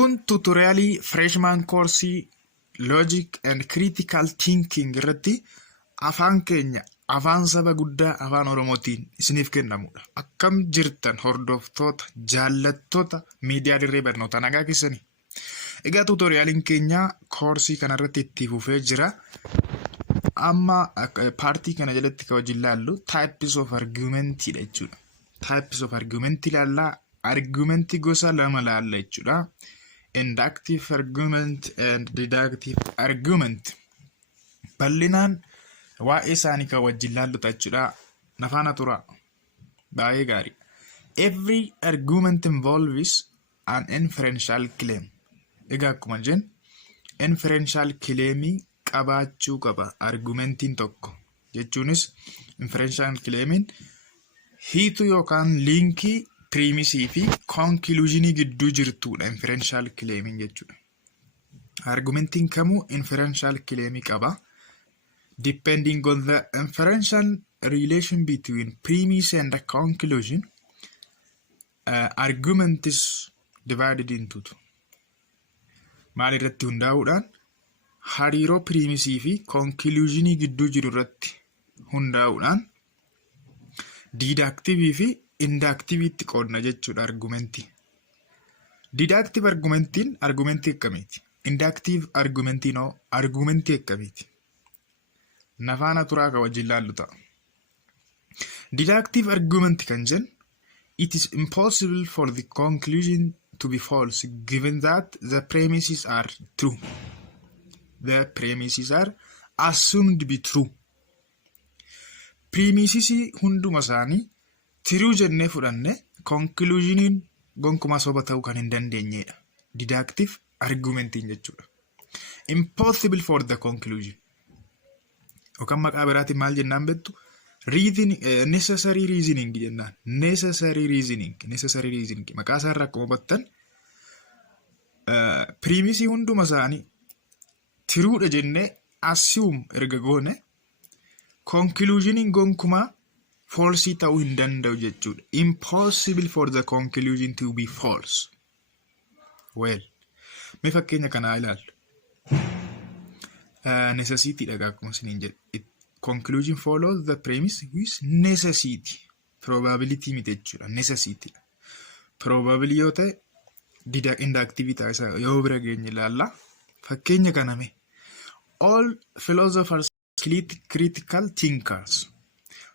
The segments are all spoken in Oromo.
Kun tutorialii freshman course logic and critical thinking irratti afaan keenya afaan saba guddaa afaan Oromootiin isiniif kennamudha. Akkam jirtan hordoftoota jaallattoota miidiyaa Dirree Barnootaa nagaa keessanii. Egaa tutorialiin keenya course kana irratti itti fufee jira. Amma partii kana jalatti ka wajjin ilaallu types of argument jechuudha. Types of argument ilaalla. Argument gosa lama ilaalla jechuudha. Inductive argument and deductive argument. Bal'inaan waa'ee isaanii ka wajjin ilaallu jechuudha. Nafaana tura. Baay'ee gaarii. Every argument involves an inferential claim. Egaa akkuma jennu inferential claim qabaachuu qaba argumentiin tokko. Jechuunis inferential claim hiitu yookaan linkii premise fi conclusion gidduu jirtudha inferential claiming jechuudha. Argumentiin kamuu inferential claim qaba. Depending on the inferential relation between premise and the conclusion, argument is divided into two. Maal irratti hundaa'uudhaan hariiroo premise fi conclusion gidduu jiru irratti hundaa'uudhaan deductive fi inductive itti qoodna jechuudha argumentii. Deductive argumentiin argumentii akkamiiti? Inductive argumentiin hoo argumentii akkamiiti? Nafaana turaa ka wajjin ilaallu ta'a. Deductive argument kan jennu it is impossible for the conclusion to be false given that the premises are true. The premises are assumed to be true. Premises hunduma isaanii true jennee fudhanne conclusioniin gonkumaa soba ta'uu kan hin dandeenyedha. Deductive argumentiin jechuudha. Impossible for the conclusion. Yookaan maqaa biraatiin maal jennaan beektu? Necessary reasoning jennaan. Necessary reasoning. Maqaa isaarraa akkuma hubattan premise hunduma isaanii truudha jennee assume erga goone conclusioniin gonkumaa false ta'uu hin danda'u jechuudha. Impossible for the conclusion to be false. Well, mee fakkeenya kanaa ilaallu. Necessity dhagaa akkuma isiniin jedhe. Conclusion follows the premise with necessity. Probability miti jechuudha. Necessity. Probability yoo ta'e inductive isaa yoo bira geenye ilaalla. Fakkeenya kana mee. All philosophers critical thinkers.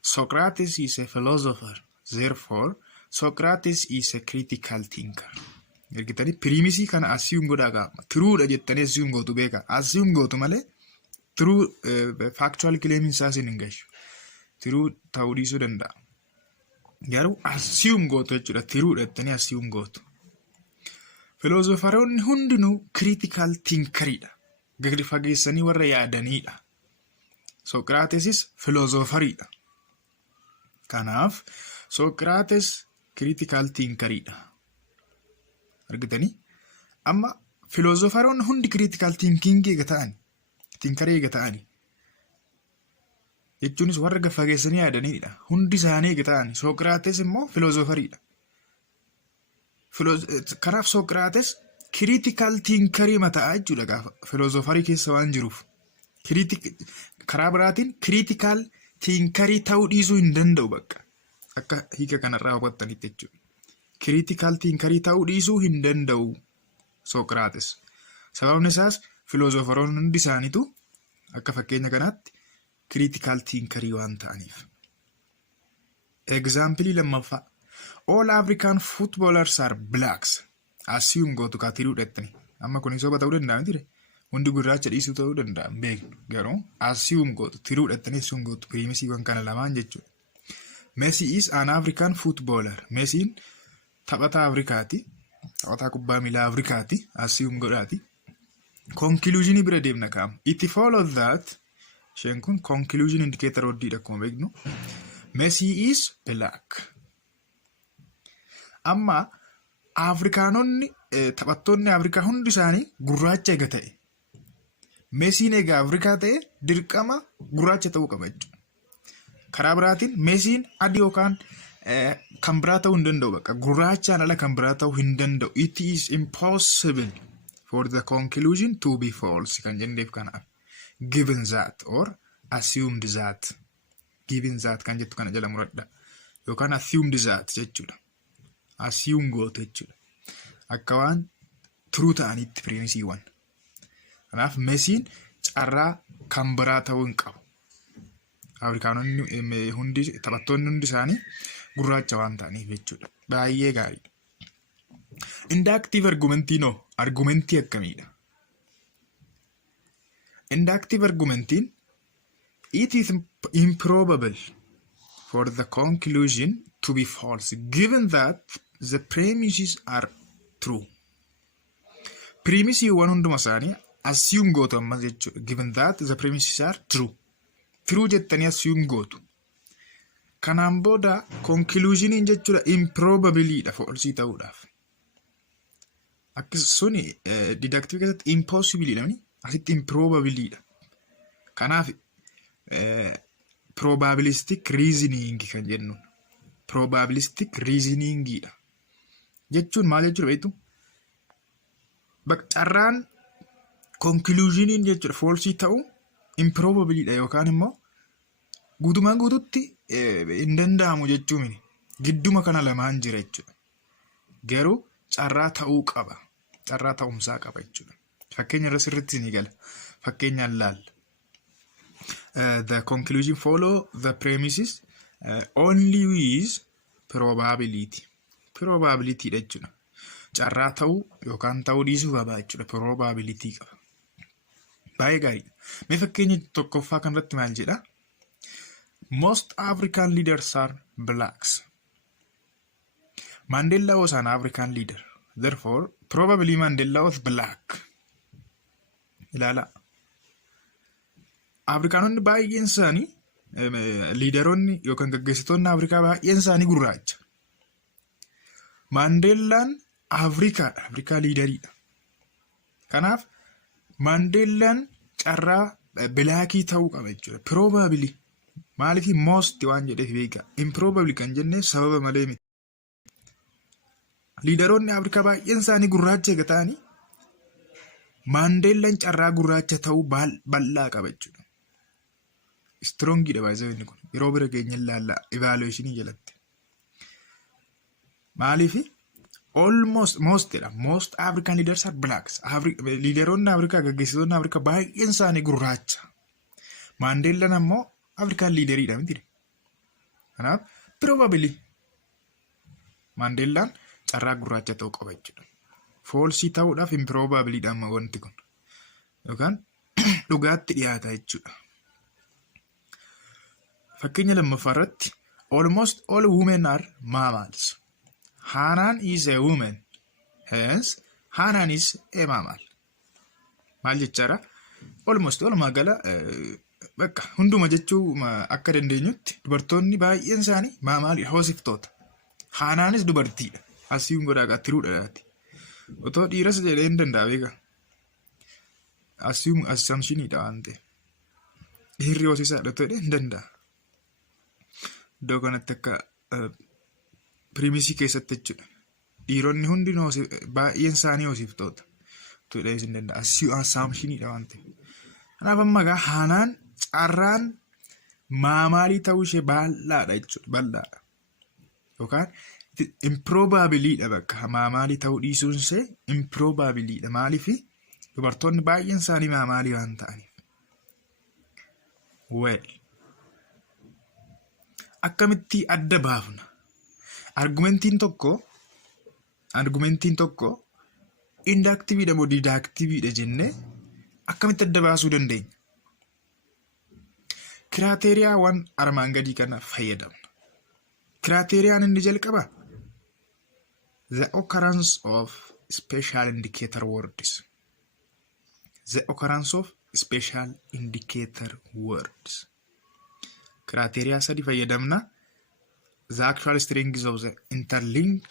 Socrates is a philosopher. Therefore, Socrates is a critical thinker. Ergitanii premise kana assume godhaa qaama. Truudha jettanii assume gootu beeka. Assume gootu malee true factual claim isaas hin gashu. True ta'uu dhiisuu danda'a. Garuu assume gootu jechuudha. Truudha jettanii assume gootu. Filoozofaroonni hundinuu critical thinkeridha. Gadi fageessanii warra yaadanidha. Socratesis filoozofaridha. Kanaaf Socrates critical thinkeridha. Argitanii? Amma filoozofaroonni hundi critical thinking eega ta'ani. Jechuunis warra gadi fageessanii yaadanidha. Hundi isaanii eega ta'ani. Socrates immoo filoozofaridha. Kanaaf Socrates critical thinkerii mataa jechuudha gaafa filoozofarii keessa waan jiruuf. Karaa biraatiin critical thinkerii ta'uu dhiisuu hin danda'u bakka. Akka hiika kanarraa hubattanitti jechuudha. Critical thinkerii ta'uu dhiisuu hin danda'u Socrates. Sababni isaas filoozofaroonni hundi isaaniitu akka fakkeenya kanaatti critical thinkerii waan ta'aniif. Example lammaffaa. All African footballers are blacks. Assume gootu kaatiruudha jettanii. Amma kun soba ta'uu danda'a miti. Hundi gurraacha dhiisuu ta'uu danda'a beeknu. Garuu assume gootu tiruudha jettanii assume gootu premisewwan kana lamaan jechuudha. Messi is an African footballer. Messiin taphataa Afrikaati. Taphataa kubbaa miilaa Afrikaati. Assume godhaati. Conclusion bira deemna kaa'ama. It follows that isheen kun conclusion indicator oddiidha akkuma beeknu. Messi is black. Amma Afrikaanonni taphattoonni Afrikaa hundi isaanii gurraacha eega ta'e. Messiin egaa Afrikaa ta'e dirqama gurraacha ta'uu qaba jechuudha. Karaa biraatiin Messiin adii yookaan kan biraa ta'uu hin danda'u bakka gurraachaan ala kan biraa ta'uu hin danda'u. It is impossible for the conclusion to be false kan jenneef kanaaf. Given that or assumed that. Given that kan jettu kana jala muradha. Yookaan assumed that jechuudha. Assume gootu jechuudha. Akka waan true ta'anitti preemisiiwwan. Kanaaf mesiin carraa kan biraa ta'uu hin qabu. Afrikaanonni hundi taphattoonni hundi isaanii gurraacha waan ta'aniif jechuudha. Baay'ee gaarii. Inductive argumentii noo argumentii akkamiidha? Inductive argumentiin it is improbable for the conclusion to be false given that the premises are true. Premisiiwwan hunduma isaanii assume gootu ammas jechuudha. Given that the premises are true. True jettanii assume gootu. Kanaan booda conclusioniin jechuudha improbabiliidha falsii ta'uudhaaf. Akkasuni deductive keessatti impossibiliidha asitti improbabiliidha. Kanaaf probabilistic reasoning kan jennu. Probabilistic reasoningidha. Jechuun maal jechuudha beektu? Carraan conclusioniin jechuudha falsii ta'u improbabiliidha yookaan immoo guutumaan guututti hin danda'amu jechuun gidduma kana lamaan jira jechuudha. Garuu carraa ta'uu qaba. Carraa ta'umsaa qaba jechuudha. Fakkeenya irra sirriitti ni gala. Fakkeenyaan laalla. The conclusion follow the premises only with probability. Probability jechuudha. Carraa ta'uu yookaan ta'uu dhiisuu qaba jechuudha. Probability qaba. Baay'ee gaarii. Mee fakkeenya tokkoffaa kanarratti maal jedha? Most African leaders are blacks. Mandela was an African leader. Therefore, probably Mandela was black. Ilaala. Afrikaanonni baay'een isaanii liidaroonni yookaan gaggeessitoonni Afrikaa baay'een isaanii gurraacha. Mandelaan Afrikaadha. Afrikaa liidariidha. Kanaaf Mandelaan carraa bilaakii ta'uu qaba jechuudha. Probably. Maaliif most waan jedheef beeka. Improbably kan jenne sababa malee miti. Liidaroonni Afrikaa baay'een isaanii gurraacha eega ta'anii Mandelaan carraa gurraacha ta'uu bal'aa qaba jechuudha. Strongidha baay'ee inni kun. Yeroo bira keenya ilaalla evaluationii jalatti. Maaliif most African leaders are blacks. Liidaroonni Afrikaa gaggeessitoonni Afrikaa baay'een isaanii gurraacha. Mandelaan ammoo African leaderiidha miti. Kanaaf probably Mandelaan carraa gurraacha ta'uu qaba jechuudha. Falsii ta'uudhaaf improbabiliidha amma wanti kun. Yookaan dhugaatti dhiyaata jechuudha. Fakkeenya lammaffaa irratti almost all women are mammals. Hanan is a woman. Hence, Hanan is a mammal. Maal jechaadha? Almost walumaa gala bakka hunduma jechuu akka dandeenyutti dubartoonni baay'een isaanii maamaalidha hoosiftoota. Hanaanis dubartiidha. Asiin godhaa qattiruudhaati. Otoo dhiiras jedhee hin danda'a beeka. Asiin assumptioniidha waan ta'e. Dhiirri hoosisaadha ta'e hin danda'a. Iddoo kanatti akka premisii keessatti jechuudha. Dhiironni hundi baay'een isaanii hoosiftoota. Ta'e hin danda'a. Assumptioniidha waan ta'e. Kanaaf amma egaa Hanaan carraan maamaalii ta'uu ishee bal'aadha jechuudha. Bal'aadha. Yookaan improbabiliidha bakka maamaalii ta'uu dhiisuun ishee improbabiliidha. Maaliif dubartoonni baay'een isaanii maamaalii waan ta'aniif. Akkamitti adda baafna? Argumentiin tokko inductiveidha moo deductiveidha jennee akkamitti adda baasuu dandeenya? Kiraateriyaawwan armaan gadii kana fayyadamna. Kiraateriyaan inni jalqaba the occurrence of special indicator words. The occurrence of special indicator words. Kiraateriyaa sadi fayyadamna. The actual strings of the interlinked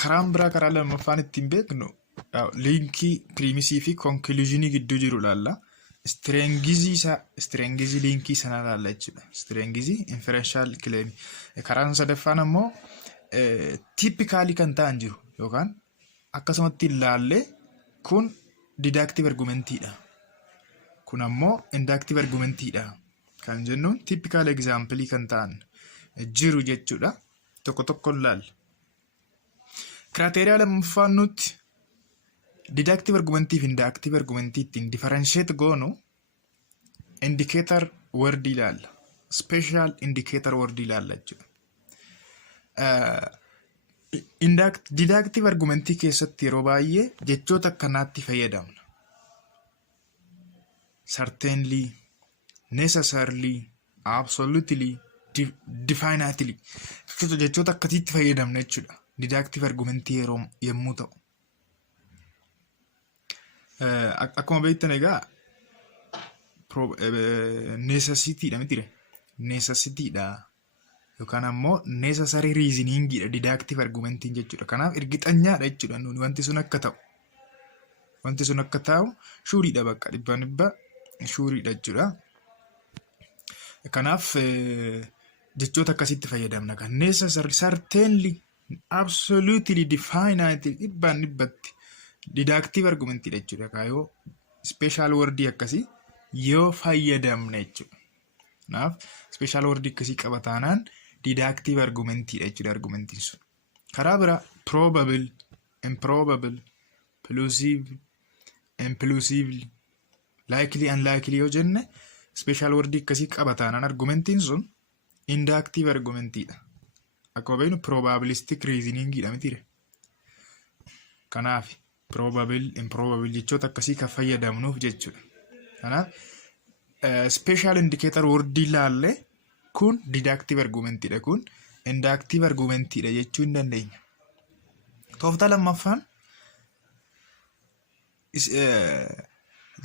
karaan biraa karaa lammaffaan ittiin beeknu linkii premisii fi conclusionii gidduu jiru laalla. strengizii linkii sana ilaalla jechuudha. Strengizii inferential claim. Karaan sadaffaan ammoo typically kan ta'an jiru yookaan akkasumatti ilaallee kun deductive argumentidha. Kun ammoo inductive argumentidha. Kan jennuun typical example kan ta'an jiru jechuudha. Tokko tokkoon ilaalla. Criteria lammaffaan nuti deductive argumentii fi inductive argumentii ittiin differentiate goonu indicator word ilaalla. Special indicator word ilaalla jechuudha. Deductive argumentii keessatti yeroo baay'ee jechoota akkanaatti fayyadamna. Certainly, necessarily, absolutely, definitely. Jechoota akkasitti fayyadamna jechuudha. Deductive argumentii yeroo yommuu ta'u. Akkuma beektan egaa necessity-dha mitire. Necessity-dha yookaan ammoo necessary reasoning-dha deductive argumentiin jechuudha. Kanaaf ergixanyaadha jechuudha nuuni wanti sun akka ta'u. Wanti sun akka ta'u shuuriidha bakka dhibba shuuriidha jechuudha. Kanaaf jechoota akkasitti fayyadamna kan necessary, certainly, absolutely, definitely dhibbatti deductive argumentidha jechuudha. Kaayoo special word akkasii yoo fayyadamne jechuudha. Kanaaf special word akkasii qabataanaan deductive argumentidha jechuudha argumentiin sun. Karaa biraa probable, improbable, plausible, implausible, likely, unlikely yoo jenne special word akkasii qabataanaan argumentiin sun inductive argumentidha. Akkuma beeknu probabilistic reasoningidha mitire. Kanaaf probable, improbable jechoota akkasii kan fayyadamnuuf jechuudha. Kanaaf special indicator word ilaalle kun deductive argumentidha, kun inductive argumentidha jechuu hin dandeenya. Tooftaa lammaffaan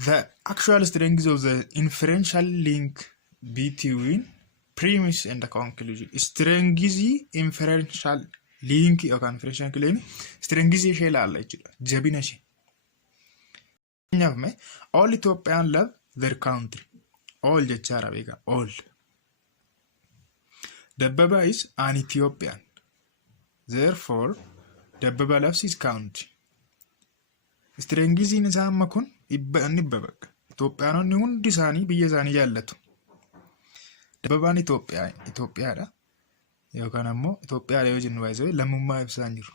the actual strength of the inferential link between premise and the conclusion. Strength inferential link yookaan inferential claim strength ishee ilaalla jechuudha. Jabina ishee. Fakkeenyaaf all Ethiopian love their country. All jechaadha beekaa. All. Dabbaba is an Ethiopian. Therefore, Dabbaba loves his country. Strength isaa amma kun dhibba bakka. Itoophiyaanonni hundi isaanii biyya isaanii jaallatu. Dabbabaan Itoophiyaadha. Yookaan ammoo Itoophiyaadha yoo jennu baay'ee lammummaa ibsaa jiru.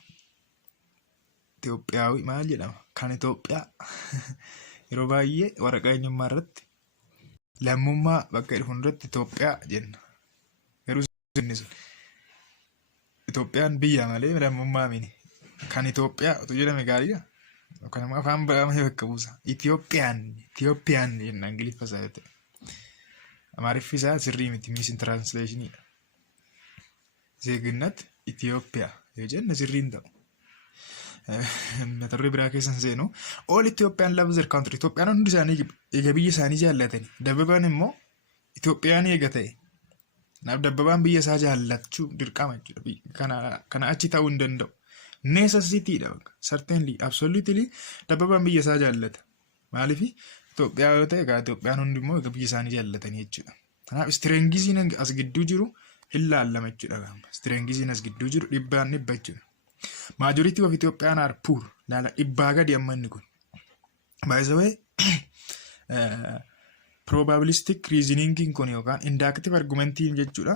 Itoophiyaawi maal jedhama? Kan Itoophiyaa yeroo baay'ee waraqaa eenyummaa irratti lammummaa bakka dhufu irratti Itoophiyaa jenna. Garuu Itoophiyaan biyya malee lammummaa mini. Kan Itoophiyaa utuu jedhame gaariidha. Yookaan ammoo afaan baraamee bakka buusa. Ethiopian jenna Ingiliffa isaa ta'e. Amaariffi isaa sirrii miti misin translationidha. Zeeginnat Itoophiyaa yoo jenne sirriin ta'u. Mata duree biraa keessan seenu all Ethiopian love their country. Itoophiyaan hundi isaanii eega biyya isaanii jaallatani. Dabbabaan immoo Itoophiyaan eega ta'e. Naaf dabbabaan biyya isaa jaallachuu dirqama jechuudha. Kana achi ta'uu hin danda'u. Necessity-dha bakka. Certainly, absolutely dabbabaan biyya isaa jaallata. Maaliif Itoophiyaa yoo ta'e egaa Itoophiyaan hundi immoo eega biyya isaanii jaallatanii jechuudha. Kanaaf strengisiin as gidduu jiru hin laallama jechuudha. Strengisiin as gidduu jiru dhibbaan dhibba jechuudha. Majority of Ethiopian are poor. Laala dhibbaa gadi amma inni kun. By the way, probabilistic reasoning kun yookaan inductive argumentiin jechuudha.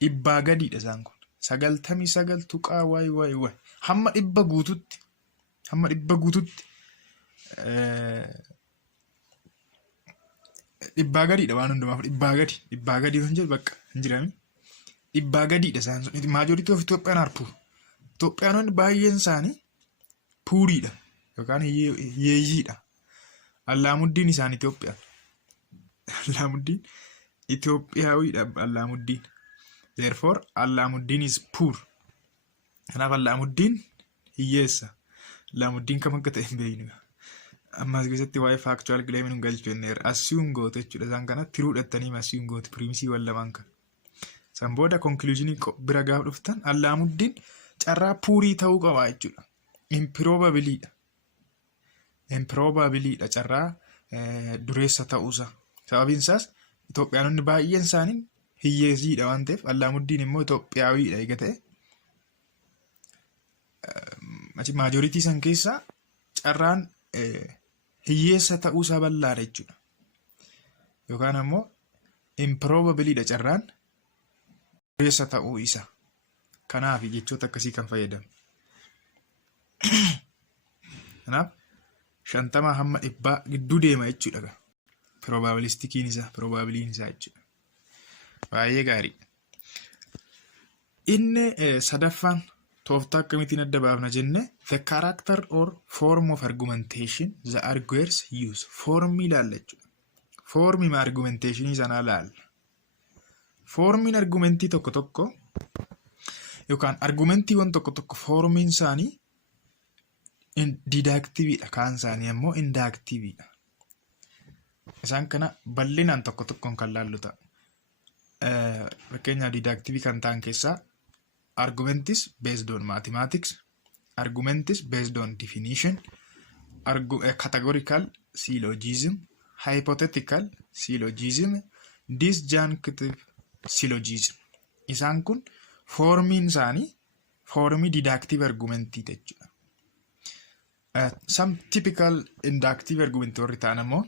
Dhibbaa gadiidha isaan kun. 99 tuqaa waay. Hamma dhibba guututti. Dhibbaa gadiidha waan hundumaaf dhibbaa gadi yoo jedhu bakka hin jirami. Dhibbaa gadiidha isaan sun. Majority of Ethiopian are poor. Itoophiyaanonni baay'een isaanii puuriidha yookaan hiyyeeyyiidha. Allaamuddiin isaan Itoophiyaa. Allaamuddiin Itoophiyaawiidha Allaamuddiin. Therefore, Allaamuddiin is poor. Kanaaf Allaamuddiin hiyyeessa. Allaamuddiin kam akka ta'e hin beeknu. Ammas keessatti waa'ee factual claim hin galcheenneera. Assume goote jechuudha. Isaan kana tiruudhattanii assume goote premisii wal lamaan kan. San booda conclusionii bira gaafa dhuftan Allaamuddiin carraa puurii ta'uu qaba jechuudha. Improbabiliidha. Carraa dureessa ta'uusa. Sababiin isaas Itoophiyaanonni baay'een isaanii hiyyeessiidha waan ta'eef Allaamuddiin immoo Itoophiyaawidha eega ta'e. Maajoritii san keessaa carraan hiyyeessa ta'uusaa bal'aadha jechuudha. Yookaan ammoo improbabiliidha carraan dureessa ta'uu isa. Kanaaf jechoota akkasii kan fayyadamu. Kanaaf 50 hamma 100 gidduu deema jechuudha. Probabilistikiin isaa jechuudha. Baay'ee gaarii. Inni sadaffaan tooftaa akkamitiin adda baafna jenne the character or form of argumentation the arguers use. Formii ilaalla jechuudha. Formii argumentationii sanaa ilaalla. Formiin argumentii tokko tokko yookaan argumentiiwwan tokko tokko formiin isaanii deductiveidha. Kaan isaanii ammoo inductiveidha. Isaan kana bal'inaan tokko tokkoon kan laallu ta'a. Fakkeenyaaf deductive kan ta'an keessaa argument is based on mathematics, argument is based on definition, categorical syllogism, hypothetical syllogism, disjunctive syllogism. Isaan kun formiin isaanii formii deductive argumentii jechuudha. Some typical inductive argument warri ta'an ammoo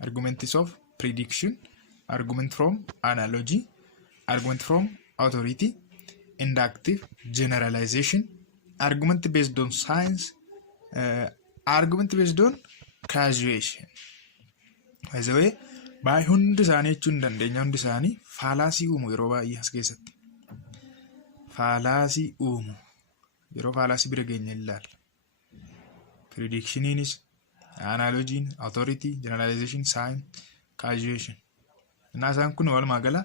arguments of prediction, argument from analogy, argument from authority, inductive generalization, argument based on science, argument based on causation. By the way, baay'ee hundi isaanii jechuun dandeenya hundi isaanii faalaasii uumu yeroo baay'ee as keessatti. Faalaasii uumu. Yeroo faalaasii bira geenya ilaalla. Predictioniinis, analogiin, authority, generalization, science, causation. Innaa isaan kun walumaa gala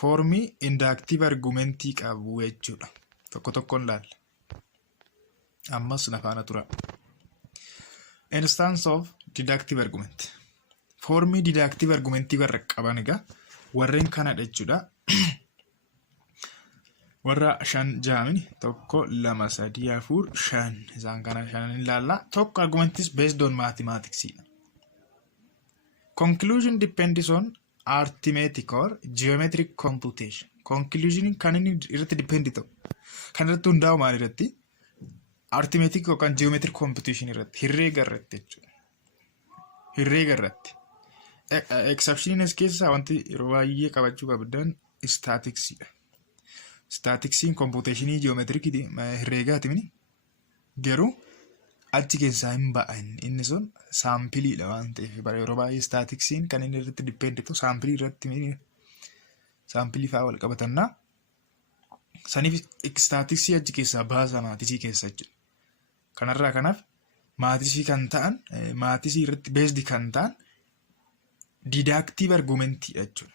formii inductive argumentii qabu jechuudha. Tokko tokkoon ilaalla. Ammas nafaana tura. Instance of deductive argument. Formii deductive argumentii warra qaban egaa warreen kanadha jechuudha. Warra 5 jaamini 1 2 3 4 5 isaan kana 5 ilaalla. Tokko argument is based on mathematics. Conclusion depends on arithmetic or geometric computation. Conclusion kan inni irratti depend ta'u. Kan irratti hundaa'u maal irratti? Arithmetic yookaan geometric computation irratti herreega irratti jechuudha. Herreega irratti. Exceptions keessaa wanti yeroo baay'ee qabachuu qabdan staticsidha. Statics'n computationii geometricii herreegaati mini. Garuu achi keessaa hin ba'an inni sun saampiliidha waan ta'eef yeroo baay'ee statics'n kan inni irratti depend ta'u saampilii irratti mini. Saampilii fa'aa wal qabatannaa. Saniif staticsii achi keessaa baasa maatisii keessa jechuudha. Kanarraa kanaaf maatisii kan ta'an maatisii irratti based kan ta'an deductive argumentiidha jechuudha.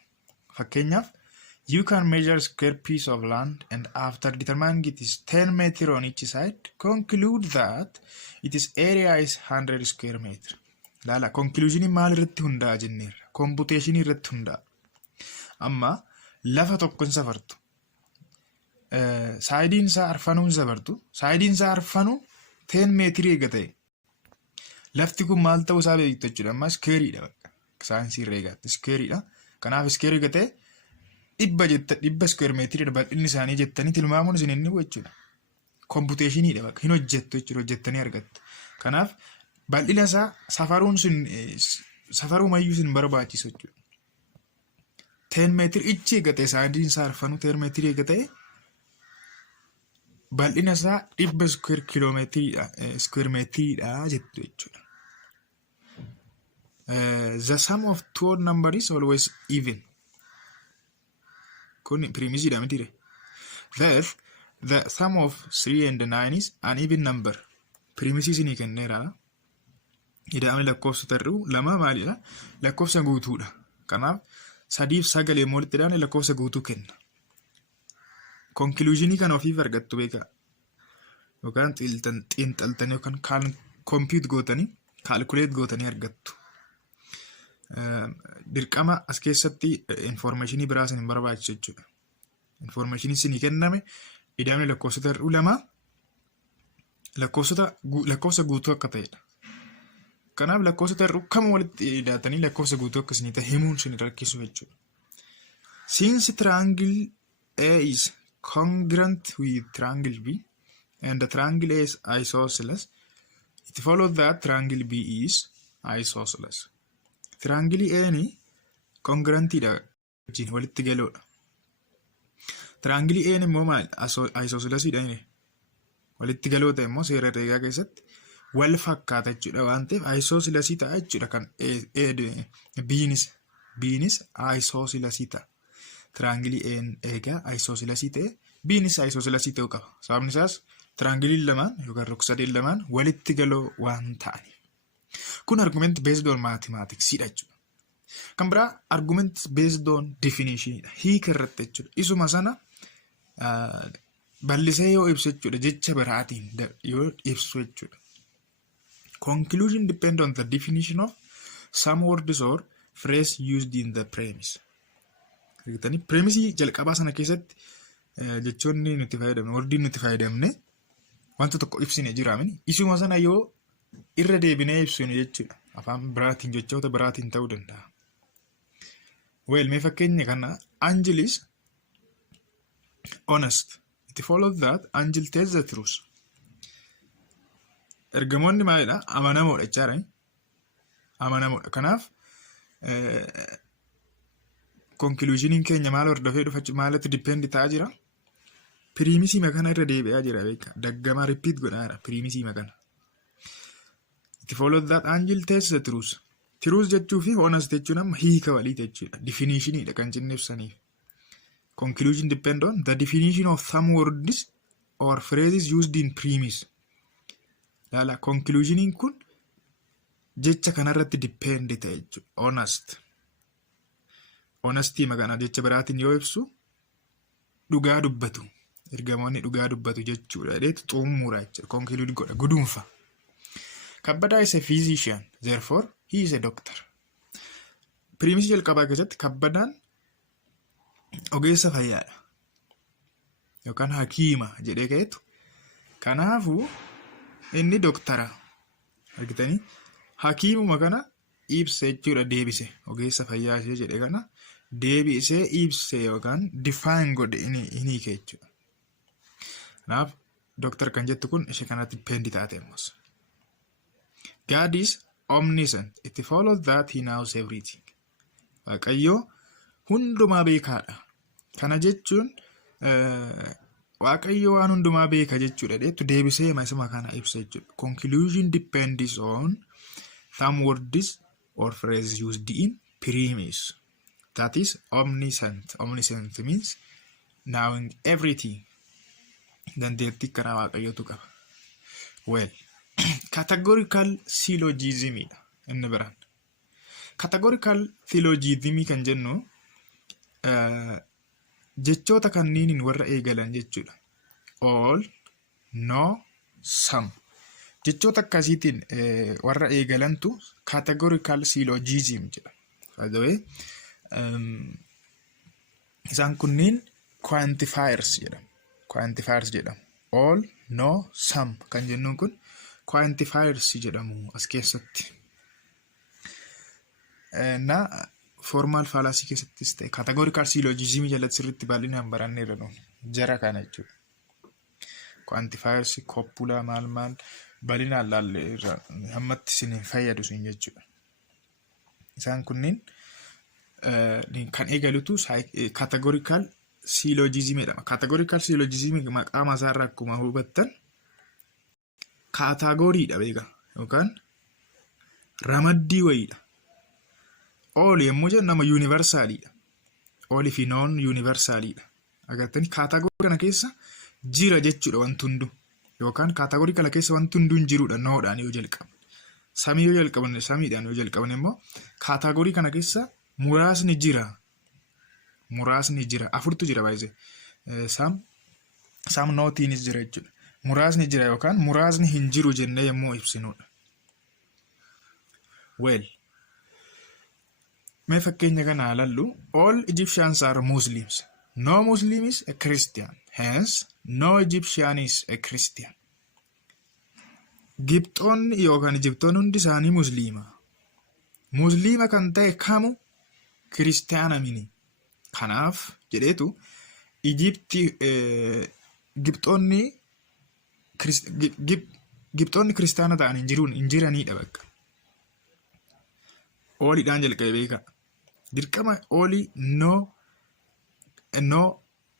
Fakkeenyaaf you can measure square piece of land and after determining it is 10 meters on each side, conclude that its area is 100 square meters. Lala, conclusion maal irratti hundaa jenneerra. Computation irratti hundaa. Amma lafa tokkon safartu. Saayidiin isaa arfanuun safartu. Saayidiin isaa arfanuu 10 meetirii eega ta'e. Lafti kun maal ta'uu isaa beektu jechuudha. Amma squareidha bakka. Saayinsii herreegaatti squareidha. Kanaaf square eega ta'e dhibba square meetirii bal'inni isaanii jettanii tilmaamuun isin inni jechuudha. Computationiidha bakka hin hojjettu jechuudha hojjettanii argattu. Kanaaf bal'ina isaa safaruun sun safaruumayyuu isin barbaachisu jechuudha. 10 meetirii ichi eega ta'e saayidiin isaa arfanuu 10 meetirii eega ta'e bal'ina isaa dhibba square meetiriidha jettu jechuudha. The sum of two odd numbers is always even. Kun premise miti re. Thus, the sum of 3 and 9 is an even number. Premise isinii kenneera. Ida'amni lakkoofsa tarruu lama maalidha? Lakkoofsa guutuudha. Kanaaf 3 fi 9 walitti hidhaanii lakkoofsa guutuu kenna. Conclusionii kan ofiif argattu beekaa. Yookaan xiinxaltanii yookaan compute gootanii calculate gootanii argattu. Dirqama as keessatti informationii biraa isin hin barbaachisu jechuudha. Informationii isinii kenname ida'amni lakkoofsa tarruu lama lakkoofsa guutuu akka ta'edha. Kanaaf lakkoofsa tarruu kam walitti hidhatanii lakkoofsa guutuu akkasii ta'e himuun sin rakkisu jechuudha. Since triangle A is congruent with triangle B and the triangle A is isosceles, it follows that triangle B is isosceles. Triangle A ni congruentidha wajjin walitti galoodha. Triangle A immoo maal isoscelesidha inni. Walitti galoota immoo seera herreegaa keessatti wal fakkaata jechuudha waan ta'eef isoscelesii ta'a jechuudha kan B'nis isoscelesii ta'a. Triangle A egaa isoscelesii ta'e B'nis isoscelesii ta'uu qaba. Sababni isaas triangle lamaan yookaan ruksadeen lamaan walitti galoo waan ta'aniif. Kun argument based on mathematics jechuudha. Kan biraa argument based on definition hiika irratti jechuudha. Isuma sana bal'isee yoo ibsu jechuudha jecha biraatiin yoo ibsu jechuudha. Conclusion depend on the definition of some words or phrase used in the premise. Premise jalqabaa sana keessatti jechoonni nuti fayyadamne wordiin nuti fayyadamne wanta tokko ibsine jiraamin isuma sana yoo irra deebinee ibsinu jechuudha. Afaan biraatiin jechoota biraatiin ta'uu danda'a. Well, mee fakkeenya kana Angel is honest. It follows that Angel tells the truth. Ergamoonni maalidha? Amanamoodha jechaadha. Amanamoodha. Kanaaf conclusionin keenya maal hordofee dhufa maalatti depend ta'aa jira? Premisii makana irra deebi'aa jira beeka. Daggama repeat godhaadha premisii makana. It follows that Angel tells the truth. Truth jechuu fi honest jechuun amma hiika walii jechuudha. Definitionidha kan jenne ibsaniif. Conclusion depend on the definition of some words or phrases used in premise. Laala conclusionin kun jecha kanarratti depend ta'e jechuudha. Honest. Honesty magana jecha biraatiin yoo ibsu dhugaa dubbatu. Ergamoonni dhugaa dubbatu jechuudha. Dheetu xumura jechuudha. Conclude godha gudunfa. Kabbadaa is a physician, therefore he is a doctor. Premise jalqabaa keessatti kabbadaan ogeessa fayyaadha. Yookaan hakiima jedhee ka'etu. Kanaafuu inni doktara. Argitanii hakiimuma kana ibsa jechuudha deebise. Ogeessa fayyaa ishee jedhee kana deebisee ibse yookaan define godhe inni jechuudha. Kanaaf doktar kan jettu kun ishee kanatti depend taate ammas. God is omniscient. It follows that he knows everything. Waaqayyoo hundumaa beekaadha. Kana jechuun waaqayyoo waan hundumaa beeka jechuudha. Dheetu deebisee isuma kana ibsa jechuudha. Conclusion depends on some words or phrases used in premise. That is omniscient. Omniscient means knowing everything. Dandeettii kana waaqayyootu qaba. Well, categorical syllogism inni biraan. Categorical syllogism kan jennu jechoota kanniin warra eegalan jechuudha. All, no, some. Jechoota akkasiitiin warra eegalantu categorical syllogism jedha. By the way, isaan kunniin quantifiers jedhamu. Quantifiers jedhamu. All, no, some kan jennuun kun quantifiers jedhamu as keessatti. Na formal fallacy keessattis ta'e categorical syllogism jalatti sirriitti bal'inaan baranneerra nuun jara kana jechuudha. Quantifiers copula maal bal'inaan laalleerra hammatti isin fayyadu sun jechuudha. Isaan kunniin kan eegalutu categorical syllogism jedhama. Categorical syllogism maqaa isaarraa akkuma hubattan kaatagoriidha beeka yookaan ramaddii wayiidha. All yemmuu jennu nama universaalidha. All fi non universaalidha. Agartanii kaatagorii kana keessa jira jechuudha wanti hundu. Yookaan kaatagorii kana keessa wanti hundu hin jiruudha noodhaan yoo jalqaban. Samii yoo jalqaban samiidhaan yoo jalqaban immoo kaatagorii kana keessa muraasni jira. Muraasni jira. Afurtu jira baay'ee. Sam nootiinis jira jechuudha. Muraasni jira yookaan muraasni hin jiru jennee yemmuu ibsinuudha. Well, mee fakkeenya kana ilaallu. All Egyptians are Muslims. No Muslim is a Christian. Hence, no Egyptian is a Christian. Gibxoonni yookaan Ijiptoonni hundi isaanii Musliima. Musliima kan ta'e kamu kiristaana mini. Kanaaf jedheetu Gibxoonni kiristaana ta'an hin jiranidha bakka. Ooliidhaan jalqabee beeka. Dirqama oolii no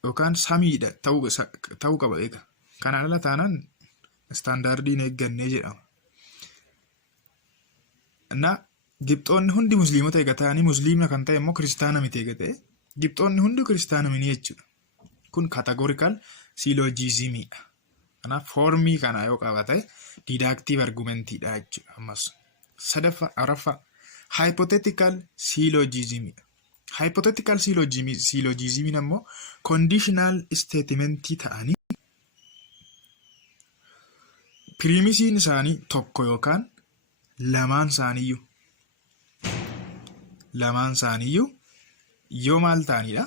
yookaan samiidha ta'uu qaba beeka. Kanaan ala taanaan istaandaardiin eeggannee jedhama. Na Gibxoonni hundi musliimota eega ta'anii musliimna kan ta'e immoo kiristaana miti eega ta'e Gibxoonni hundi kiristaana mini jechuudha. Kun categorical syllogismidha. Kanaaf foormii kana yoo qaba ta'e deductive argumentiidha jechuudha. Ammas araffaa hypothetical syllogismidha. Hypothetical syllogism ammoo conditional statementii ta'anii Primisiin isaanii tokko yookaan lamaan isaaniiyyuu yoo maal ta'anidha?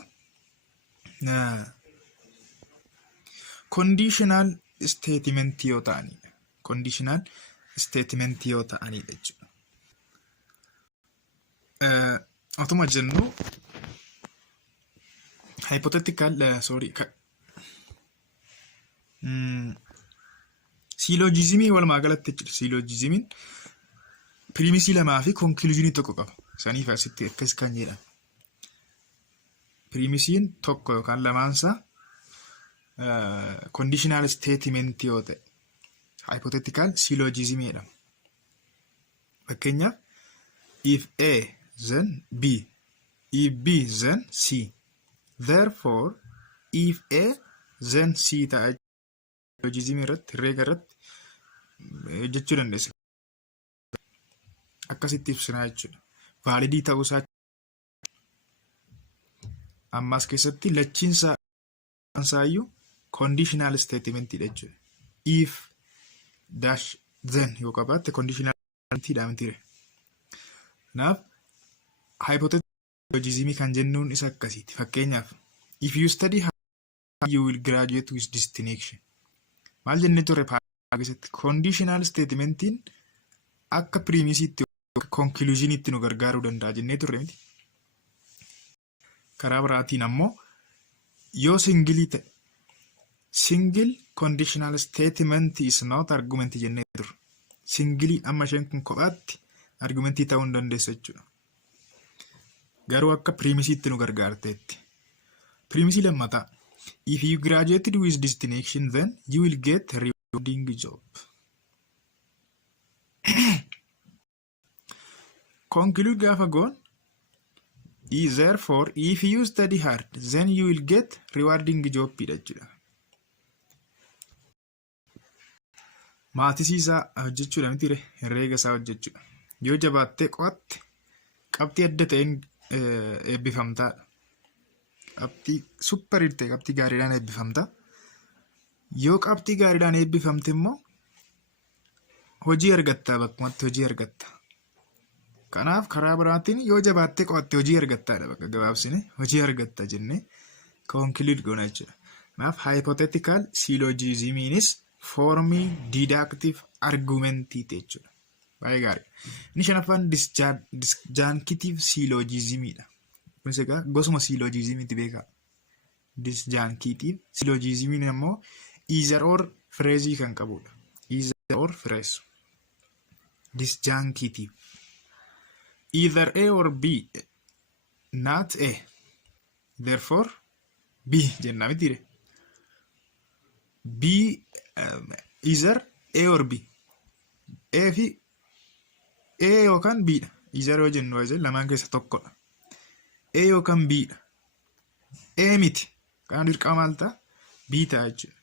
Conditional statement yoo ta'anidha. Conditional statement yoo ta'anidha jechuudha. Otuma jennu hypothetical syllogismii walumaa galatti jechuudha. Syllogismiin primisii lamaa fi conclusionii tokko qaba. Saniif asitti akkas kan jedhamu. Primisiin tokko yookaan lamaansaa conditional statement yoo ta'e hypothetical syllogism jedhama. Fakkeenyaaf if A then B, if B then C. Therefore if A then C ta'a syllogism irratti herreega irratti jechuu dandeessa. Akkasitti ibsinaa jechuudha. Validii ta'uu isaa ammas keessatti lachiinsa isaayyuu conditional statement jechuudha. If dash then yoo qabaatte conditional statement dha. Kanaaf hypothetical syllogism kan jennuun isa akkasiiti. Fakkeenyaaf if you study hard you will graduate with distinction. Maal jennee turre keessatti conditional statementiin akka primisiitti conclusioniitti nu gargaaruu danda'a jennee turre miti. Karaa biraatiin ammoo yoo singilii ta'e single conditional statement is not argument jennee turre. Singilii amma isheen kun kophaatti argumentii ta'uu hin dandeessa jechuudha. Garuu akka primisiitti nu gargaarteetti. Primisii lammataa. If you graduated with distinction then you will get a rewarding job. Conclude gaafa goon therefore if you study hard then you will get rewarding job jechuudha. Maatisiisaa hojjechuudha miti herreega isaa hojjechuudha. Yoo jabaattee qo'atte qabxii adda ta'een eebbifamtaadha. Qabxii super irtee qabxii gaariidhaan eebbifamta. Yoo qabxii gaariidhaan eebbifamte immoo hojii argatta bakkumatti hojii argatta. Kanaaf karaa biraatiin yoo jabaattee qo'atte hojii argattaadha bakka gabaabsine hojii argatta jennee conclude goona jechuudha. Kanaaf hypothetical syllogismiinis formii deductive argumentii jechuudha. Baay'ee gaarii. Inni shanaffaan disjunctive syllogismidha. Kunis egaa gosuma syllogismiitti beekaa. Disjunctive syllogismiin ammoo either or phrase kan qabudha. Either or phrase. Disjunctive. Either A or B, not A. Therefore, B jenna miti. B either A or B. A fi A yookaan B dha. Either yoo jennu lamaan keessa tokkodha. A yookaan B dha. A miti. Kan dirqama maal ta'a? B ta'a jechuudha.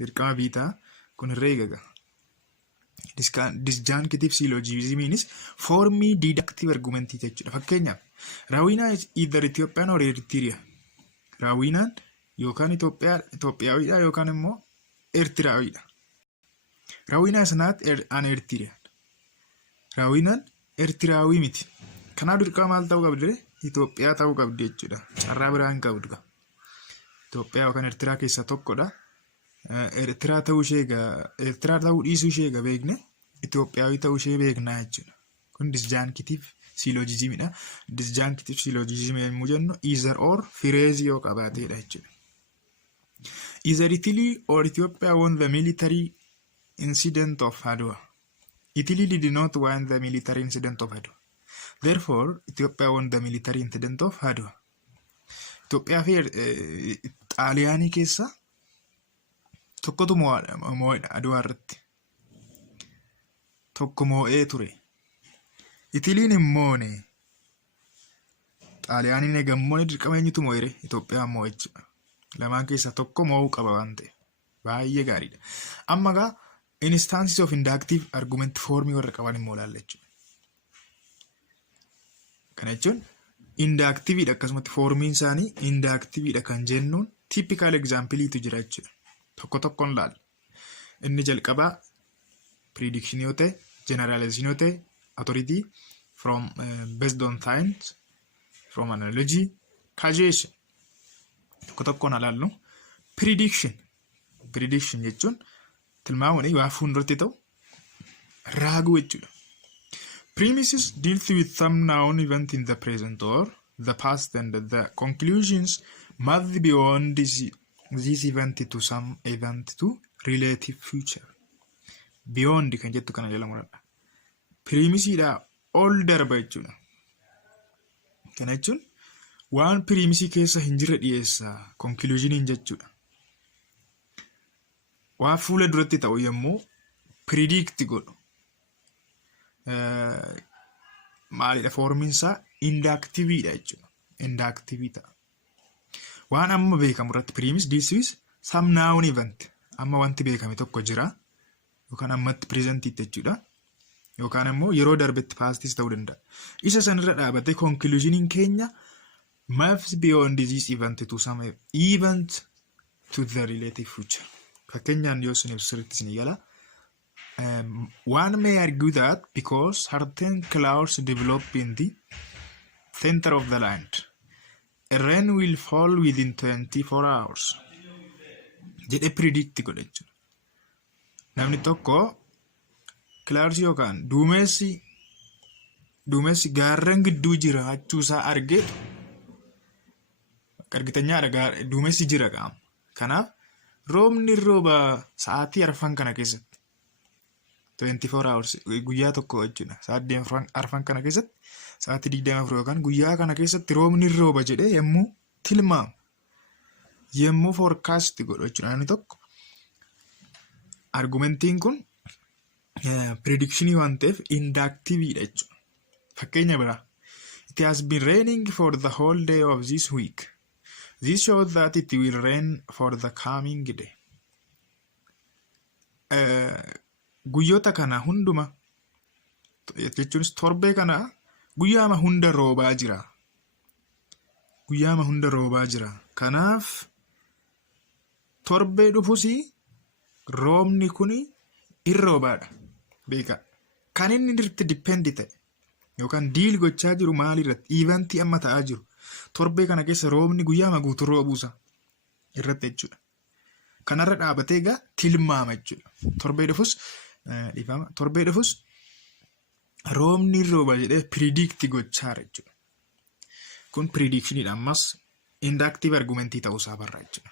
Dirqama B ta'a. Kun herreega. Disjunctive syllogismiinis formii deductive argumentii jechuudha. Fakkeenyaaf raawwinaan is either Ethiopian or Eritrea. Raawwinaan yookaan Itoophiyaawidha yookaan immoo Eertiraawidha. Raawwinaan is not an Eritrean. Raawwinaan Eertiraawii miti. Kanaaf dirqama maal ta'uu qabdi? Itoophiyaa ta'uu qabdi jechuudha. Carraa biraa hin qabdu. Itoophiyaa yookaan Eertiraa keessaa tokkodha. Eertiraa ta'uu dhiisuu ishee egaa beekne Itoophiyaawii ta'uu ishee beeknaa jechuudha. Kun disjunctive syllogismidha. Disjunctive syllogism yommuu jennu either or phrase yoo qabaateedha jechuudha. Either Italy or Ethiopia won the military incident of Adwa. Italy did not win the military incident of Adwa. Therefore, Ethiopia won the military incident of Adwa. Itoophiyaa fi Xaaliyaanii keessa tokkotu moo'edha Adwaa irratti. Tokko moo'ee ture. Itiliin hin moone. Xaaliyaaniin eegammoon dirqama eenyutu moo'ere? Itoophiyaan moo'e jechuudha. Lamaan keessaa tokko moo'uu qaba waan ta'eef. Baay'ee gaariidha. Amma egaa instances of inductive argument formii warra qaban immoo ilaalla jechuudha. Kana jechuun inductiveidha akkasumatti formiin isaanii inductiveidha kan jennuun typical example'itu jira jechuudha. Tokko tokkoon ilaalla. Inni jalqabaa prediction yoo ta'e, generalization yoo ta'e, authority from based on science, from analogy, causation. Tokko tokkoon ilaallu. Prediction jechuun tilmaamuun waa fuulduratti ta'u raaguu jechuudha. Premises deals with some known event in the present or the past and the conclusions must be beyond this event to some event to relative future. Beyond kan jettu kana jala muradha. Premisiidha ol darba jechuudha. Kana jechuun waan premisii keessa hin jirre dhiyeessa conclusioniin jechuudha. Waa fuula duratti ta'u yommuu predict godhu. Maalidha formiin isaa inductiveidha jechuudha. Inductive ta'a. Waan amma beekamu irratti premise deals with some known event. Amma wanti beekame tokko jira. Yookaan ammatti present jechuudha. Yookaan immoo yeroo darbetti pastis ta'uu danda'a. Isa sanirra dhaabatee conclusioniin keenya moves beyond this event to some event to the relative future. Fakkeenyaan yoo sun ibsirratti isin gala. One may argue that because certain clouds develop in the center of the land, a rain will fall within 24 hours. Jedhee predict godha jechuudha. Namni tokko clouds yookaan duumessi gaarreen gidduu jiraachuusaa argeetu argitanyaadha duumessi jira qaama. Kanaaf roobni rooba sa'aatii arfan kana keessatti 24 hours guyyaa tokko jechuudha. Sa'aatii arfan kana keessatti sa'aatii 24 yookaan guyyaa kana keessatti roobni rooba jedhee yommuu tilmaamu yommuu forecast godhu jechuudha. Namni tokko argumentiin kun predictionii waan ta'eef inductiveidha jechuudha. Fakkeenya biraa. It has been raining for the whole day of this week. This shows that it will rain for the coming day. Guyyoota kana hunduma jechuunis torbee kana guyyaama hunda roobaa jira. Kanaaf torbee dhufusi roobni kuni irroobaadha. Beeka. Kan inni irratti dipendi ta'e yookaan diil gochaa jiru maalirratti eventii amma ta'aa jiru. Torbee kana keessa roobni guyyaama guutuu roobuusa irratti jechuudha. Kanarra dhaabatee egaa tilmaama jechuudha. Torbee dhufus roobni rooba jedhee predict gochaara jechuudha. Kun predictionidha ammas inductive argumentii ta'uusaa barra jechuudha.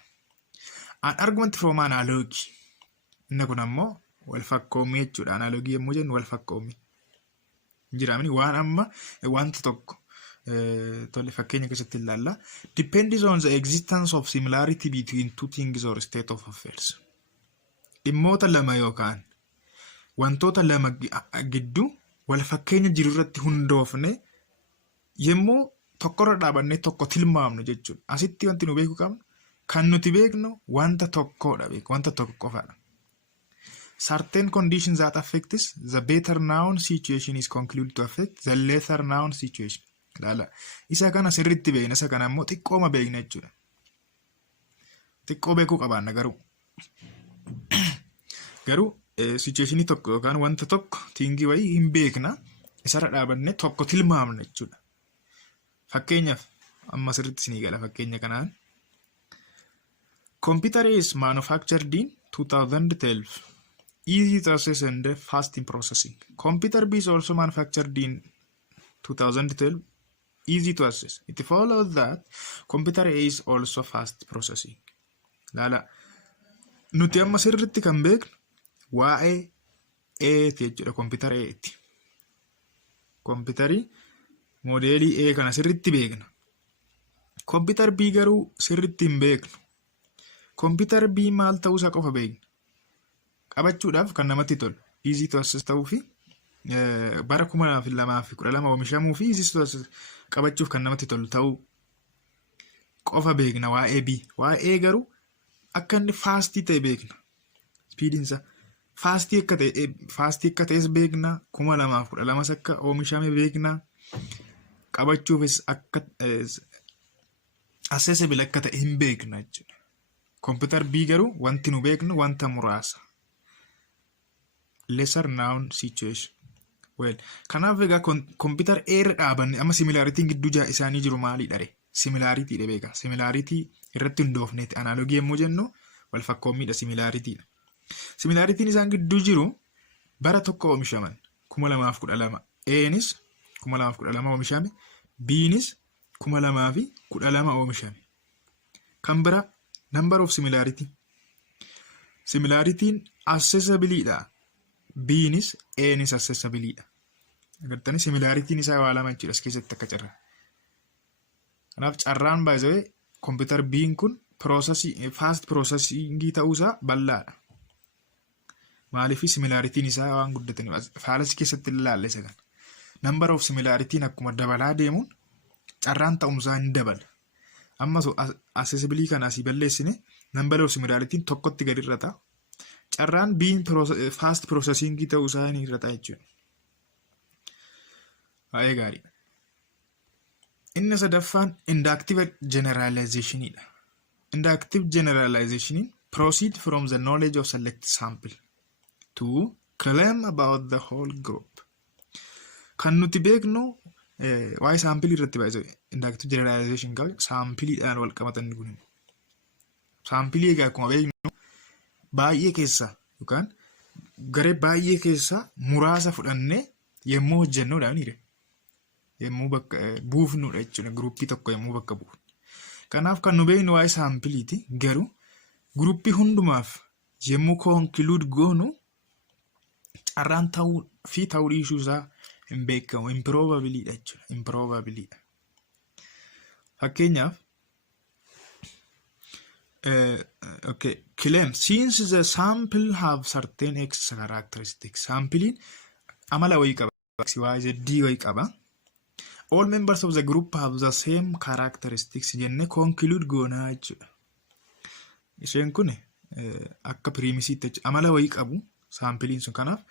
An argument from analogy. Inni kun ammoo wal fakkoomii jechuudha. Analogy yommuu jennu wal fakkoomii. Jiraamni waan amma wanta tokko tole fakkeenya keessatti ilaalla. Depends on the existence of similarity between two things or state of affairs. Dhimmoota lama yookaan wantoota lama gidduu wal fakkeenya jiru irratti hundoofne yommuu tokkorra dhaabannee tokko tilmaamnu jechuudha. Asitti wanti nu beekuu qabnu kan nuti beeknu wanta tokkodha beeku wanta tokko qofaadha. Certain conditions that affect this, the better known situation is concluded to affect the lesser known situation. Isa kana sirriitti beekna, isa kana immoo xiqqooma beekna jechuudha. Xiqqoo beekuu qabaanna garuu situationii tokko yookaan wanta tokko tingii wayii hin beekna isarra dhaabannee tokko tilmaamna jechuudha. Fakkeenyaaf amma sirriitti isinii gala fakkeenya kanaan. Computer is manufactured in 2012. easy to access and fast in processing. Computer B is also manufactured in 2012, easy to access. It follows that computer A is also fast processing. Lala nuti amma sirritti kan beeknu waa'ee A'ti jechuudha. Computer A'ti. Computerii modeelii A kana sirritti beekna. Computer B garuu sirritti hin beeknu. Computer B maal ta'uusaa qofa beekna. Qabachuudhaaf kan namatti tolu easy to access ta'uu fi bara 2012 oomishamuu fi easy to access qabachuuf kan namatti tolu ta'uu qofa beekna waa'ee B. Waa'ee A garuu akka inni faastii ta'e beekna. Speediinsa faastii akka ta'es beekna. 2012 akka oomishame beekna. Qabachuufis akka accessible akka ta'e hin beekna jechuudha. Computer B garuu wanti nu beeknu wanta muraasa. Lesser known situation. Well, kanaaf egaa computer A irra dhaabanne amma similaritiin gidduu isaanii jiru maalidha ree? Similarity dha beeka. Similarity irratti hundoofneeti analogii yommuu jennu wal fakkoommiidha similarityidha. Similaritiin isaan gidduu jiru bara tokko oomishaman 2012. Anis 2012 oomishame, Bnis 2012 oomishame. Kan bira number of similarity. Similaritiin accessibility dha. Bnis Anis accessibility dha. Agartanii similaritiin isaa waa lama jechuudha as keessatti akka carraa. Kanaaf carraan baay'ee computer B'n kun fast processing ta'uusaa bal'aadha. Maaliif similaritiin isaa waan guddataniif faalas keessatti ilaalle isa kana. Number of similaritiin akkuma dabalaa deemuun carraan ta'umsaa hin dabala. Amma accessibility kana asii balleessine number of similaritiin tokkotti gadi irra ta'a. Carraan B'n fast processing ta'uusaa ni irra ta'a jechuudha. Baay'ee gaariidha. Inni sadaffaan inductive generalizationidha. Inductive generalization proceed from the knowledge of select sample to claim about the whole group. Kan nuti beeknu waa'ee sample irratti baay'ee inductive generalization qabu sampiliidhaan wal qabatan kun. Sampilii egaa akkuma beeknu baay'ee keessaa yookaan garee baay'ee keessaa muraasa fudhannee yemmuu hojjennuudha niire. Yemmuu bakka buufnuudha jechuudha gruppii tokko yemmuu bakka buufnu. Kanaaf kan nu beeknu waa'ee sampiliiti garuu gruppii hundumaaf yemmuu conclude goonu carraan ta'uu fi ta'uu dhiisuu isaa hin beekamu improbabilidha jechuudha. Improbabilidha. Fakkeenyaaf okay, claim since the sample have certain X characteristics. Sampling amala wayii qaba. X, Y, Z, D wayii qaba. All members of the group have the same characteristics jenne conclude goonaa jechuudha. Isheen kun akka premise amala wayii qabu sampiliin sun. Kanaaf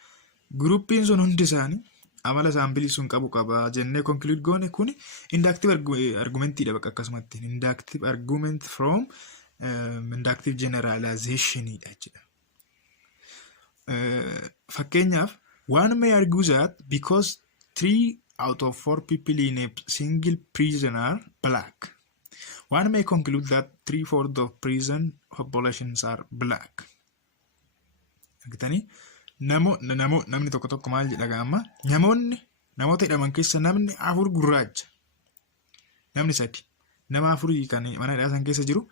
gruppiin sun hundi isaanii amala sampilii sun qabu qaba jenne conclude goone kun inductive argumentidha bakka akkasumatti. Inductive argument from inductive generalization dha jechuudha. Fakkeenyaaf one may argue that because 3 out of 4 people in a single prison are black, one may conclude that 3/4 of prison populations are black. Argitanii namni tokko maal jedha gaama namoota hidhaman keessa namni 4 gurraacha, namni 3 nama 4 kan mana hidhaa san keessa jiru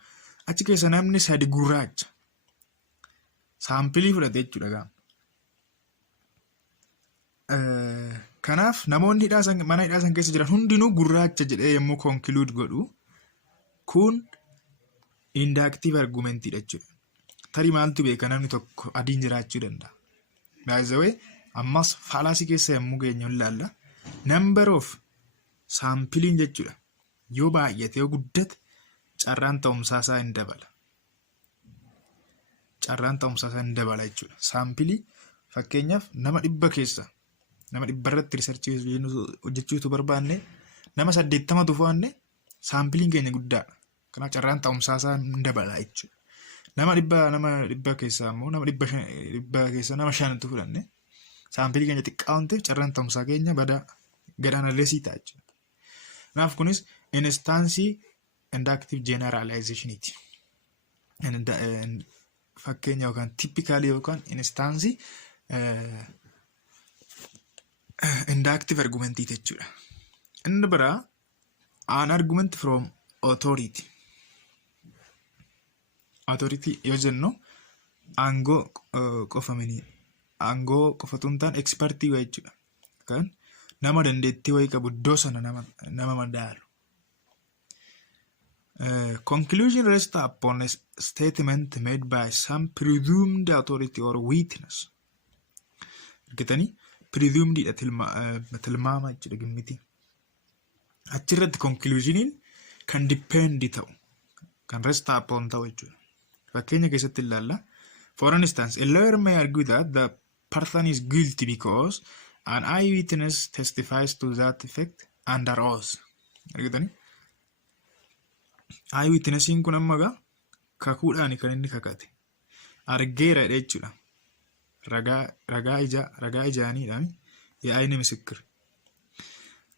achi keessa namni 3 gurraacha saampilii fudhate jechuudha gaama. Kanaaf namoonni mana hidhaa san keessa jiran hundinuu gurraacha jedhee yemmuu conclude godhu kun inductive argumentidha jechuudha. Tarii maaltu beeka namni tokko adiin jiraachuu danda'a. By the way, ammas faalaasii keessa yemmuu geenyu ilaalla. Number of sampling jechuudha. Yoo baay'ate yoo guddate carraan ta'umsaa isaa hin dabala. Carraan ta'umsaa isaa hin dabala jechuudha. Sampilii fakkeenyaaf nama 100 keessa nama 100 irratti research hojjechuutu barbaanne nama 80 tufaanne sampiliin keenya guddaadha. Kanaaf carraan ta'umsaa isaa hin dabala jechuudha. Nama 100 keessaa immoo nama 100 keessaa nama 5 fudhanne saampilii keenya xiqqaa waan ta'eef carraan ta'umsaa keenya gadaan alleesii ta'a jechuudha. Kanaaf kunis instaansii inductive generalizationiti. fakkeenya yookaan typically yookaan instance inductive argument jechuudha. Inni biraa an argument from authority. Authority yoo jennu aangoo qofamanii aangoo qofatuun ta'an expertii waa jechuudha. Kan nama dandeettii wayii qabu iddoo sana nama madaalu. Conclusion rests upon a statement made by some presumed authority or witness. Argitanii presumed dha tilmaama jechuudha gimmiti. Achirratti conclusioniin kan depend ta'u kan rest upon ta'u jechuudha. Fakkeenya keessatti ilaalla. For instance, a lawyer may argue that the person is guilty because an eyewitness testifies to that effect under oath. Argitanii? Eyewitnessiin kun ammaga kakuudhaan kan inni kakate. Argeera jechuudha. Ragaa ijaaniidhaan yaa'ini misikir.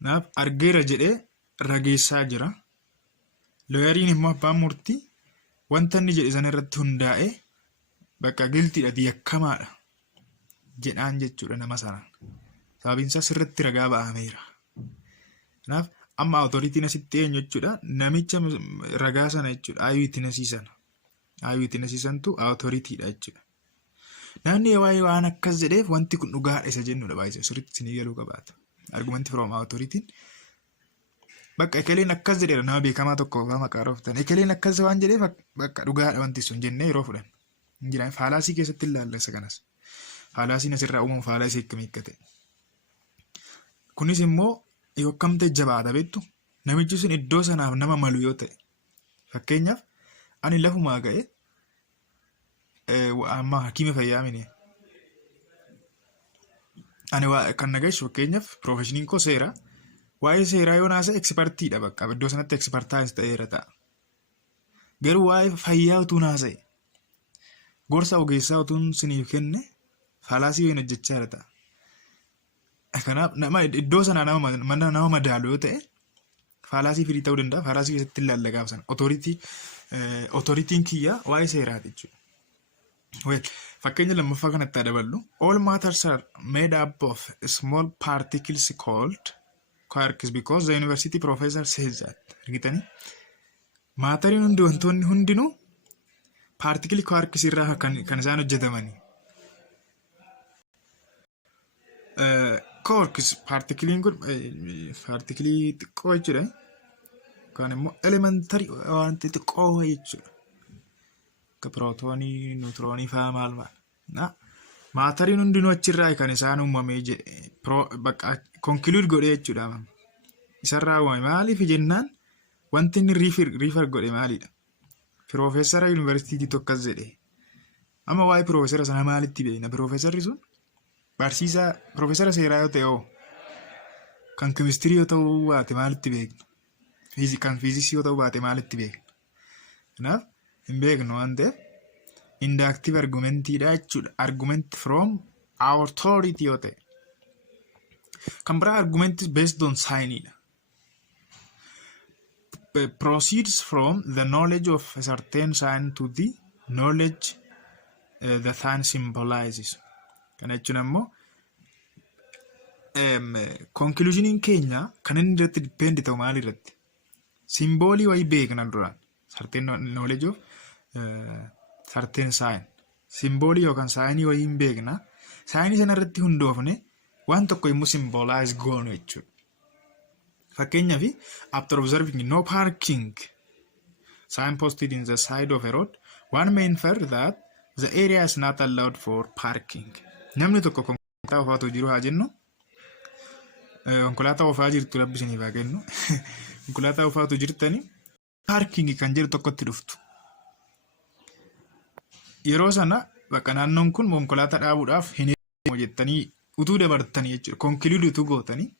Naaf argeera jedhee rageessaa jira. Lawyeriin immoo abbaan murtii wanta inni jedhe sana irratti hundaa'ee bakka giltiidha yakkamaadha jedhaan jechuudha nama sana. Sababiin isaa sirriitti ragaa ba'ameera. Kanaaf amma authoritiin asitti eenyu jechuudha namicha ragaa sana jechuudha eyewitness santu authorityidha jechuudha. Namni waan akkas jedheef wanti kun dhugaadha isa jennuudha baay'ee sirriitti isin galuu qabaata. Argument from authority bakka ekeleen akkas jedheera nama beekamaa tokko maqaa rooftan ekeleen akkas waan jedheef bakka dhugaadha wanti sun jennee yeroo fudhan. Injiraan faalaasii keessatti ilaalla isa kanas. Faalaasiin asirraa uumamu faalaasii akkam hiikkate. Kunis immoo yoo akkamte jabaata beektu namichi sun iddoo sanaaf nama malu yoo ta'e fakkeenyaaf ani lafumaa ga'e amma hakiima fayyaa mini ani kan nagayeessu fakkeenyaaf profeshiniin koo seera waa'ee seeraa yoo naasa ekspertiidha bakka iddoo sanatti ekspertaayis ta'eera ta'a. Garuu waa'ee fayyaa utuu naasa'e gorsa ogeessaa utuun siniif kenne faalaasii wayii hojjechaa jira ta'a. Kanaaf nama iddoo sana nama madaalu yoo ta'e faalaasii firii ta'uu danda'a. Faalaasii keessatti ilaalla gaafa sana authoritiin kiyyaa waa'ee seeraati jechuudha. Fakkeenya lammaffaa kanatti daballu all matters are made up of small particles called quarks because the university professor says that. Argitanii maatariin hundi wantoonni hundinuu particle quarks irraa kan isaan hojjetamanii. Quarks particleen kun particlii xiqqoo jechuudha. Kan immoo elementary wanti xiqqoo jechuudha. Akka pirootoonii, niwutiroonii fa'aa maal. Maatariin hundinuu achirraa kan isaan uumamee bakka conclude godhee jechuudha. Isarraa uumame maaliif jennaan wanti inni refer godhe maalidha? Piroofeesara yuunivarsiitii tokkos jedhe. Amma waa'ee piroofeesara sana maalitti beekna? Piroofeesarri sun barsiisaa piroofeesara seeraa yoo ta'e kan keemistirii yoo ta'uu baate maalitti beekna? Kan fiiziksii yoo ta'uu baate maalitti beekna? Kanaaf hin beeknu waan ta'eef inductive argumentiidha jechuudha. Argument from authority yoo ta'e. Kan biraa argument based on signidha. Proceeds from the knowledge of a certain sign to the knowledge the sign symbolizes. Kana jechuun ammoo conclusioniin keenya kan inni irratti depend ta'u maal irratti? Simboolii wayii beekna duraan. Certain knowledge of certain sign. Simboolii yookaan saayinii wayii hin beekna. Saayinii sana irratti hundoofne waan tokko immoo symbolize goonu jechuudha. Fakkeenyaaf after observing no parking sign posted in the side of a road, one may infer that the area is not allowed for parking. Namni tokko konkolaataa ofaatu jiru haa jennu. Konkolaataa ofaa jirtu labbisanii haa kennu. Konkolaataa ofaatu jirtanii parking kan jedhu tokkotti dhuftu. Yeroo sana bakka naannoon kun konkolaataa dhaabuudhaaf hin jettanii utuu dabartanii jechuudha. Conclude utuu gootanii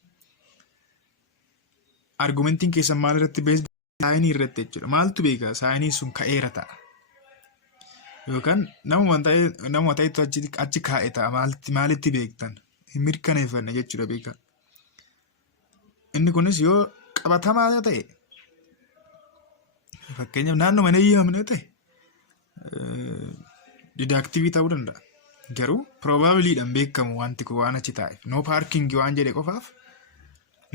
argumentiin keessan maal irratti based saayinii irratti jechuudha. Maaltu beeka saayinii sun ka'eera ta'a. Yookaan nama ta'etu achi kaa'e ta'a maalitti beektan hin mirkaneeffanne jechuudha beeka. Inni kunis yoo qabatamaa yoo ta'e fakkeenyaaf naannoo mana eeyyamamne yoo ta'e Deductive ta'uu danda'a. Garuu probably dhaan beekamu wanti kun waan achi taa'eef no parking waan jedhe qofaaf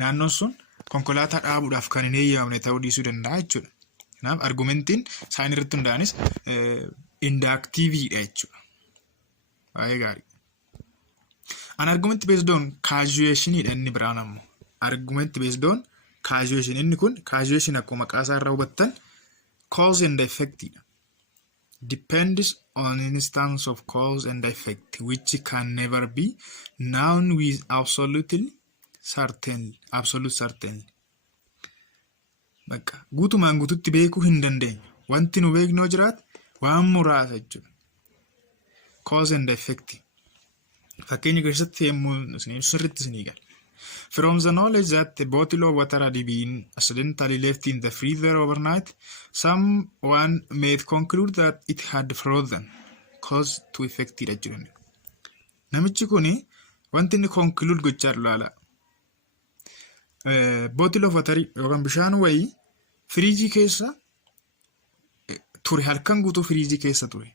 naannoon sun konkolaataa dhaabuudhaaf kan hin eeyyamamne ta'uu dhiisuu danda'a jechuudha. Kanaaf argumentiin isaan irratti hundaanis inductiveidha jechuudha. Baay'ee gaarii. An argument based on causation dha inni biraan ammoo. Argument based on causation inni kun causation akkuma maqaa isaa irraa hubattan cause and effect dha. Depends on instance of cause and effect which can never be known with absolute certainty. Bakka guutumaan guututti beekuu hin dandeenyu. Wanti nu beeknoo jiraat waan muraasa jechuudha. Cause and effect. Fakkeenya keessatti yemmuu sirriitti isinii gala. From the knowledge that a bottle of water had been accidentally left in the freezer overnight, someone may conclude that it had frozen. Cause to effect dha jedhani. Namichi kuni wanti inni conclude gochaa laala. Bottle of water yookaan bishaan wayii firiijii keessa ture, halkan guutuu firiijii keessa ture.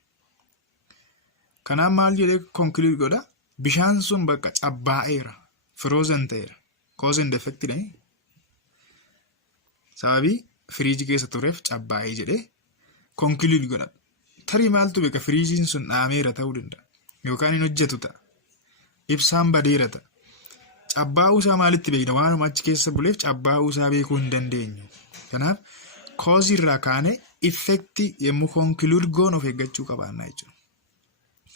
Kanaaf maal jedhee conclude godha? Bishaan sun bakka cabbaa'eera, frozen ta'eera. Cause and effect dha. Sababii firiijii keessa tureef cabbaa'ee jedhee conclude godha. Tarii maaltu beeka firiijiin sun dhaameera ta'uu danda'a. Yookaan hin hojjetu ta'a. Ibsaan badeera ta'a. Cabbaa'uu isaa maalitti beekna? Waanuma achi keessa buleef cabbaa'uu isaa beekuu hin dandeenyu. Kanaaf cause irraa kaane effect yemmuu conclude goon of eeggachuu qabaannaa jechuudha.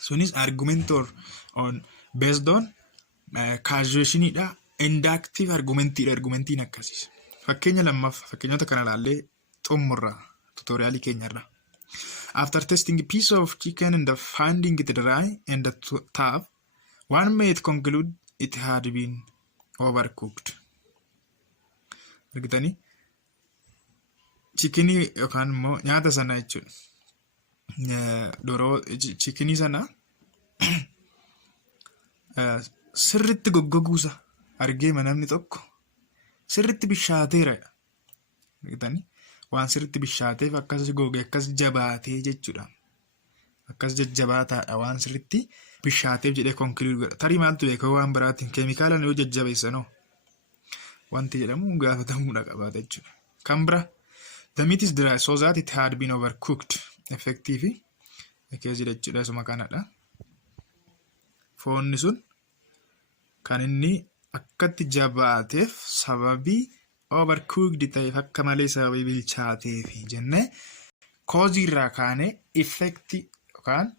Sunis argument on based on causation dha. Inductive argumentidha. Argumentiin akkasiis. Fakkeenya lammaffaa fakkeenyota kana ilaallee xumurraa tutoriaalii keenyarraa. After testing a piece of chicken and finding it dry and tough, one may conclude it had been overcooked. Argitanii? Chikinii yookaan immoo nyaata sana jechuudha. Doroo chikinii sana sirriitti goggoguusa argee namni tokko sirriitti bishaateera. Argitanii? Waan sirriitti bishaateef akkas gogee akkas jabaatee jechuudha. Akkas jajjabaataadha waan sirriitti bishaateef jedhee conclude godha. Tarii maaltu beeka waan biraatiin keemikaalaan yoo jajjabeessanoo wanti jedhamu gaafatamuudha qabaata jechuudha. Kan bira the meat is dry so that it had been overcooked. Effective keessa jechuudha suma kanadha. Foonni sun kan inni akkatti jabaateef sababii overcooked ta'eef akka malee sababii bilchaateef jennee cause irraa kaane effect yookaan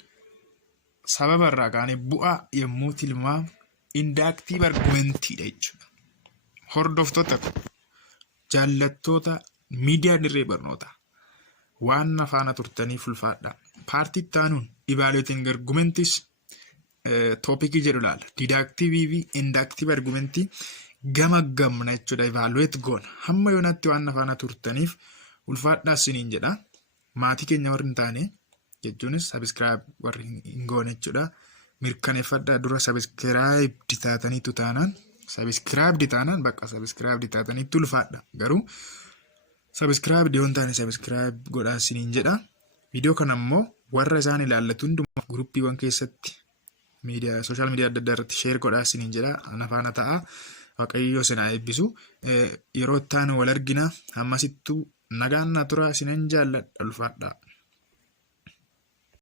sababa irraa kaane bu'aa yemmuu tilmaamu inductive argumentidha jechuudha. Hordoftoota jaallattoota miidiyaa Dirree Barnootaa waan afaana turtaniif ulfaadha. Paartii taanuun evaluating argumentis topic jedhu laala. Deductive fi inductive argumentii gama gamna jechuudha. Evaluate goona. Hamma yoonatti waan afaana turtaniif ulfaadhaa isiniin jedha. Maatii keenya warri hin taane jechuunis subscribe warri hin goone jechuudha. Mirkaneeffadhaa dura subscribe ditaataniitu taanaan subscribe ditaanaan bakka subscribe ditaataniitu ulfaadha. Garuu subscribe diyoon taane subscribe godhaa isiniin jedha. Video kana immoo warra isaan ilaallatu hundumaa gruppiiwwan keessatti media social media adda addaa irratti share godhaa isiniin jedha. Ana faana ta'a. Waaqayyo isin haa eebbisu. Yeroo itti aanu wal argina. Hammasittuu nagaan na tura isinan jaalladha ulfaadhaa.